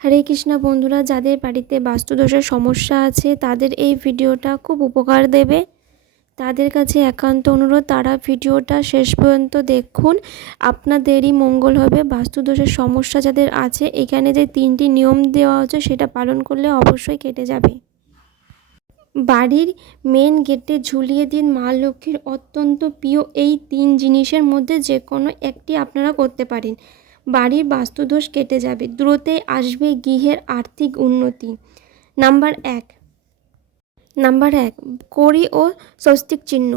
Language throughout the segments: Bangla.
হরে কৃষ্ণ বন্ধুরা, যাদের বাড়িতে বাস্তুদোষের সমস্যা আছে তাদের এই ভিডিওটা খুব উপকার দেবে। তাদের কাছে একান্ত অনুরোধ, তারা ভিডিওটা শেষ পর্যন্ত দেখুন, আপনাদেরই মঙ্গল হবে। বাস্তুদোষের সমস্যা যাদের আছে, এখানে যে 3টি নিয়ম দেওয়া হচ্ছে সেটা পালন করলে অবশ্যই কেটে যাবে। বাড়ির মেন গেটে ঝুলিয়ে দিন মা লক্ষ্মীর অত্যন্ত প্রিয় এই 3 জিনিসের মধ্যে যে কোনো একটি আপনারা করতে পারেন। বাড়ির বাস্তুদোষ কেটে যাবে, দ্রুতই আসবে গৃহের আর্থিক উন্নতি। নাম্বার এক, কড়ি ও স্বস্তিক চিহ্ন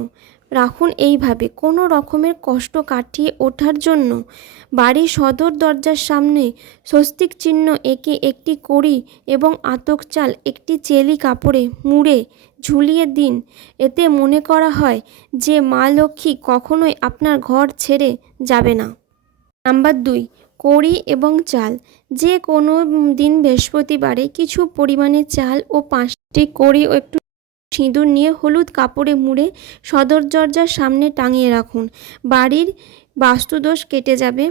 রাখুন এইভাবে। কোনো রকমের কষ্ট কাটিয়ে ওঠার জন্য বাড়ির সদর দরজার সামনে স্বস্তিক চিহ্ন এঁকে একটি কড়ি এবং আতক চাল একটি চেলি কাপড়ে মুড়ে ঝুলিয়ে দিন। এতে মনে করা হয় যে মা লক্ষ্মী কখনোই আপনার ঘর ছেড়ে যাবে না। নাম্বার 2, কড়ি এবং চাল। যে কোনো দিন বৃহস্পতিবারে কিছু পরিমাণে চাল ও 5টি কড়ি ও একটু সিঁদুর নিয়ে হলুদ কাপড়ে মুড়ে সদর দরজার সামনে টাঙিয়ে রাখুন। বাড়ির বাস্তুদোষ কেটে যাবে,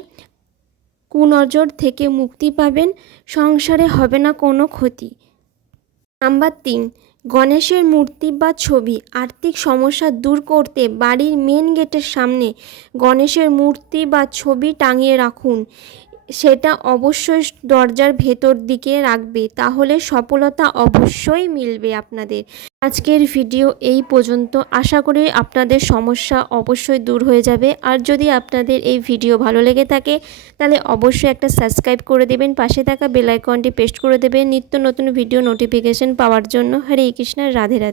কুনজর থেকে মুক্তি পাবেন, সংসারে হবে না কোনো ক্ষতি। নাম্বার 3, গণেশের মূর্তি বা ছবি। আর্থিক সমস্যা দূর করতে বাড়ির মেন গেটের সামনে গণেশের মূর্তি বা ছবি টাঙিয়ে রাখুন। সেটা অবশ্যই দরজার ভেতর দিকে রাখবে, তাহলে সফলতা অবশ্যই মিলবে আপনাদের। আজকের ভিডিও এই পর্যন্ত। আশা করি আপনাদের সমস্যা অবশ্যই দূর হয়ে যাবে। আর যদি আপনাদের এই ভিডিও ভালো লেগে থাকে তাহলে অবশ্যই একটা সাবস্ক্রাইব করে দেবেন, পাশে থাকা বেল আইকনটি প্রেস করে দেবেন নিত্য নতুন ভিডিও নোটিফিকেশন পাওয়ার জন্য। হরে কৃষ্ণ, রাধে রাধে।